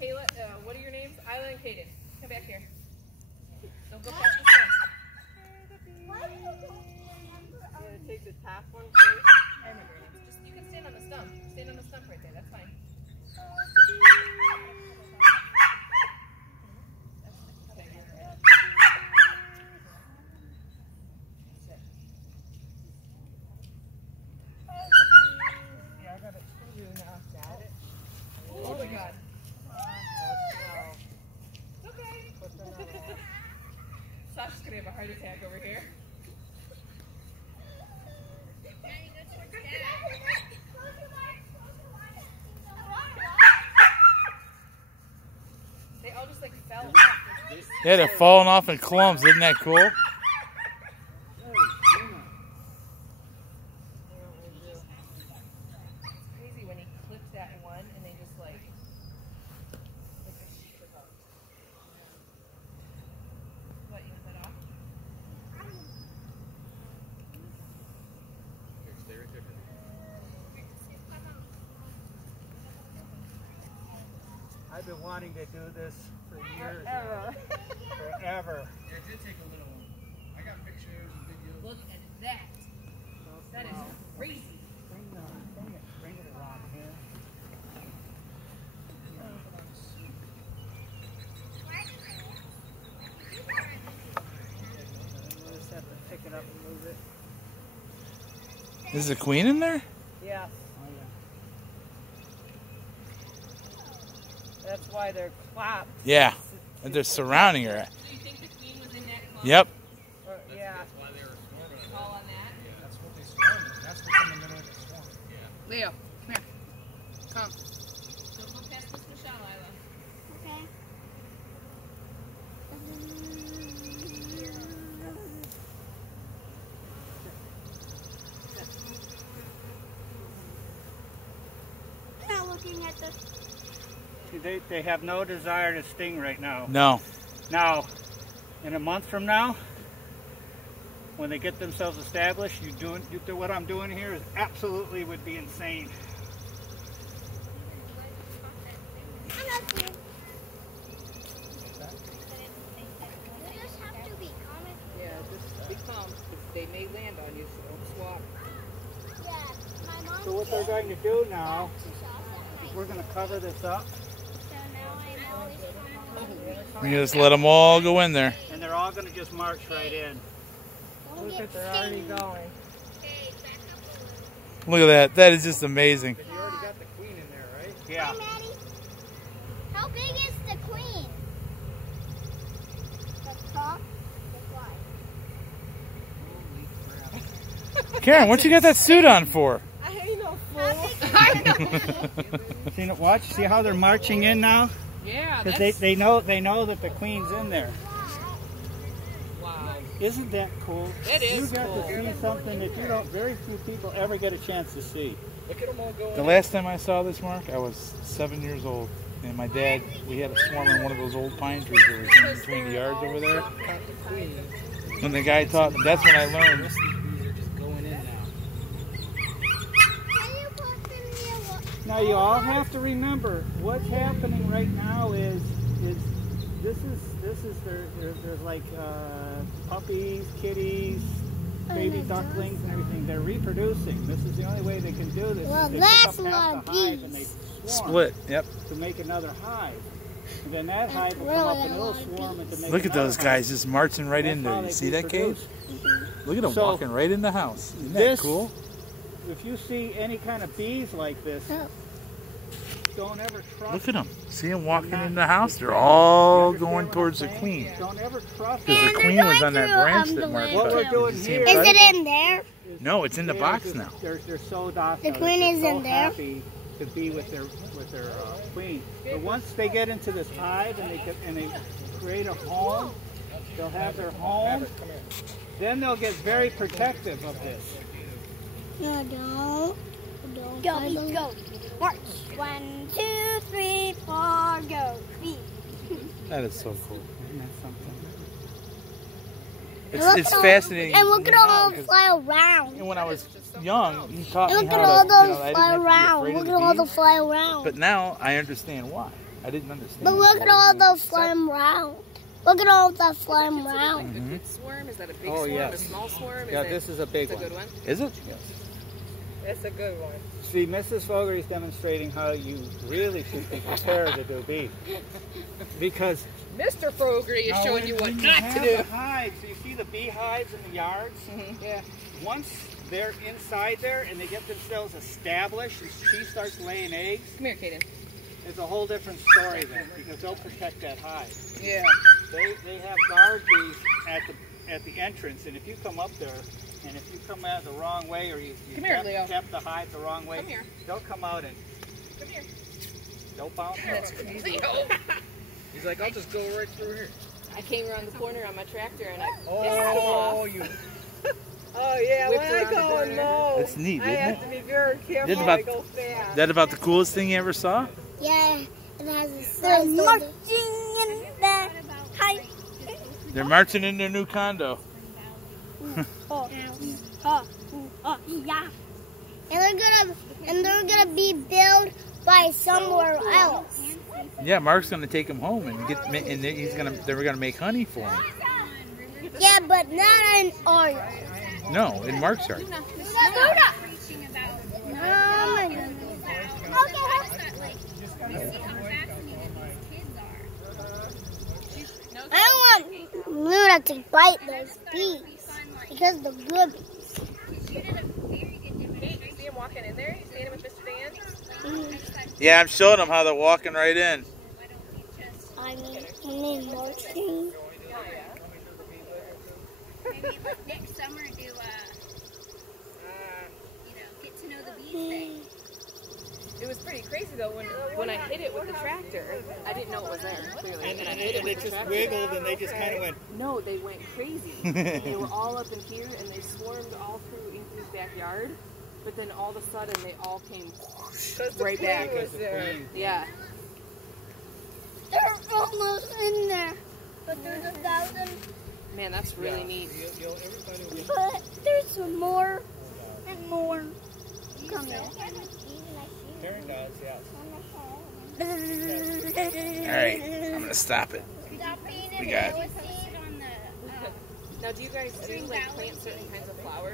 Kayla, what are your names? Isla and Kaden. Come back here. Don't go past the stump. Take the top one first. I remember your names. Just, you can stand on the stump. Stand on the stump right there. That's fine. Yeah, I got it. You now got it. Oh my God. It's okay. Sasha's gonna have a heart attack over here. They all just like fell off. Yeah, they're falling off in clumps. Isn't that cool? It's crazy when he clipped that one and they just like a sheet of them. What, you cut off? Stay right there. I've been wanting to do this for years. Forever. Yeah, it did take a little. I got pictures and videos. Look at that. That is crazy. Bring it around here. We'll just have to pick it up and move it. Is the queen in there? Yeah. Oh, yeah. That's why they're clapped. Yeah. And they're surrounding her. Do you think the queen was in that clump? Yep. Yeah. That's why they were swarming. Call on that? Yeah, that's what they swarmed. That's what's in the middle of the swarm. Yeah. Leo, come here. Come. Don't go past Miss Michelle, Isla. Okay. Not looking at the. See, they have no desire to sting right now. No. Now, in a month from now, when they get themselves established, you do what I'm doing here is absolutely would be insane. I'm not seeing. You just have to be calm. Yeah, just be calm. They may land on you, so don't swap. Yeah, my mom. So what they're going to do now She shot that is night. we're going to cover this up, So now I'm always You just let them all go in there. and they're all going to just march right in. Don't get they're already stinged. going. Look at that. That is just amazing. But you already got the queen in there, right? Yeah. Hi, Maddie. How big is the queen? The top? The fly. Karen, what you got that suit on for? I ain't no fool. See, watch. See how they're marching in now? Yeah, Because that's... they know that the queen's in there. Wow. Isn't that cool? It is You got cool. to see something that very few people ever get a chance to see. Look at them all going. The last time I saw this, Mark, I was 7 years old. And my dad, we had a swarm in one of those old pine trees that was in between the yards over there. And the guy taught me, that's when I learned. The rest of these bees are just going in now. Can you put them near what? Now you all have to remember what's happening right now is there's like puppies, kitties, baby ducklings, and everything. They're reproducing. This is the only way they can do this. Well, is they that's pick a up lot half of the hive and they bees. swarm Split, yep. to make another hive. And then that hive will really come up a and it'll lot of swarm and to make Look at another those hive. guys just marching right That's in how there. they You see that cave? reproduce. Look at them So, walking right in the house. Isn't that this- cool? If you see any kind of bees like this, don't ever trust Look at them. See them walking not- in the house? They're You all understand going what I'm towards the saying? queen. Don't ever trust Because them. the queen was on that going branch through, that Mark the What cut. we're Did doing you see here him Is cut it in there? No, it's in the They are box just- now. They're so docile. The queen They're is so in there? happy to be with their queen. But once they get into this hive and they create a home, they'll have their home. Then they'll get very protective of this. No, don't. Go, bees, go. March. 1, 2, 3, 4, go. Bees. That is so cool. Isn't that something? It's fascinating. And look at all now, those 'cause- fly around. And when I was young, he taught And me look how at all to, those I didn't fly have to be around. afraid of Look the at all the bees. fly around. But now I understand why. I didn't understand. But look at all the flying around. Look at all the flying around. A good swarm? Is that a big Oh, swarm? yes. A small swarm? Yeah, this is a big it's one. a good one. Is it? Yes. It's a good one. See, Mrs. Fogarty is demonstrating how you really should be prepared to do beef. Because Mr. Fogarty is showing you what when not have to do. the hives, so you see the beehives in the yards? Yeah. Once they're inside there and they get themselves established and she starts laying eggs, Come here, Kaden. it's a whole different story then, because they'll protect that hive. Yeah. They have guard bees at the entrance, and if you come up there, and if you come out the wrong way, or you Come here, Leo. step the hive the wrong way, Come here. they'll come out and Come here. they'll bounce. That's over. crazy. He's like, I'll just go right through here. I came around the corner on my tractor and I pissed him Oh, off. you. Oh yeah, Whipped when around I the go corner. low, That's neat, I isn't have it? to be very careful. Isn't I about- go fast. That about the coolest thing you ever saw? Yeah, it has a sign. They're marching in the height. They're marching in their new condo. Yeah. And they're gonna be built by somewhere else. Yeah, Mark's gonna take them home and they're gonna make honey for him. Yeah, but not in our yard. No, in Mark's yard. Oh my goodness. I don't want Luna to bite those bees because the good bees. See him walking in there? You seen him with Mr. Dan? Yeah, I'm showing them how they're walking right in. I mean marching. Maybe next summer do get to know the bees. It was pretty crazy though when I hit it with the tractor. I didn't know it was there, clearly. And I hit it they with the just tractor. wiggled and they just kind of went. No, they went crazy. They were all up in here and they swarmed all through Inky's backyard. But then all of a sudden they all came right back. Yeah. They're almost in there. But there's 1,000. Man, that's really neat. But there's some more and more coming. Karen does, yes. Alright, I'm gonna stop it. We got it. Now, do you guys plant certain kinds of flowers?